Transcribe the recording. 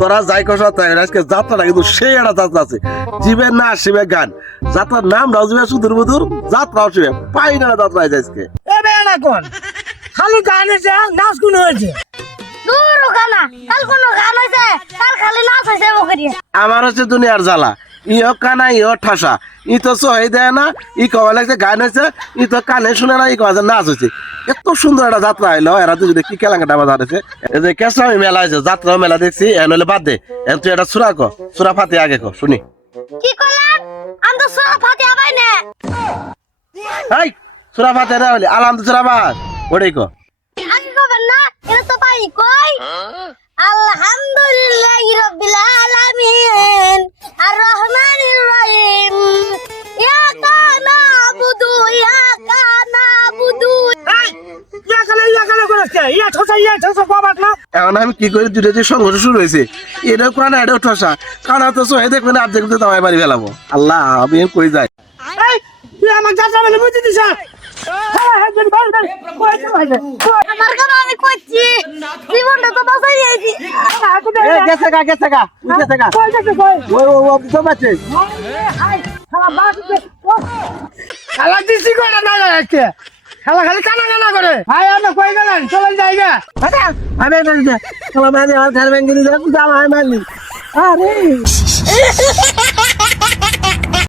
তোরা যাই কষা তাই আজকে যাত্রাটা কিন্তু সেই একটা যাত্রা আছে। জীবের না শিবে গান। যাত্রার নাম রাও জীবে সুদূর বুদূর যাত্রা শিবে পাই না যাত্রা আছে আজকে। এ বেড়া কোন? খালি গান হয়েছে নাচ কোন হয়েছে? দূর গানা কাল কোন গান হয়েছে কাল খালি নাচ হয়েছে আমার হচ্ছে দুনিয়ার জ্বালা। ইহ কানা ইহ ঠাসা। ই তো সহে দেয় না ই কবে লাগছে গান হয়েছে ই তো কানে শুনে না ই কবে নাচ হয়েছে এত সুন্দর একটা যাত্রা হইল এরা দুজনে কি কেলাঙ্গাটা বাজার হয়েছে এই যে কেসরামি মেলা হয়েছে যাত্রা মেলা দেখছি এন হলে বাদ দে। এন তুই এটা সুরা কো সুরা ফাতে আগে কো শুনি। কি আমি তো সোনা ফাতে আবাই না। এই সুরা ফাতে না হলে আলাম তো সুরা বাদ। ওটাই কো। ইয়া ঠসা ইয়া ঠসা বাবাত না এখন আমি কি করি? দুটো যে সংঘর্ষ শুরু হয়েছে। এটাও কানা এটাও ঠসা। কানা তো সহে দেখবে না আর্ধেক তো দামাই বাড়ি ফেলাবো। আল্লাহ আমি কই যাই? এই তুই আমার যাত্রা বলে বুঝে হ্যাঁ? হ্যাঁ ভাই আমার কথা আমি কইছি জীবনটা তো বাঁচাই আইছি গেছে গা গেছে গা গেছে গা। কই দেখে কই ও ও ও তো বাচ্চা খেলা বাস। খেলা দিছি করে না যাচ্ছে খেলা খালি কানা কানা করে ভাই আপনি কই গেলেন চলেন জায়গা আমি আমি আমার মানে আমার ঘর ভেঙে দিলাম জামা আমি মারলি আরে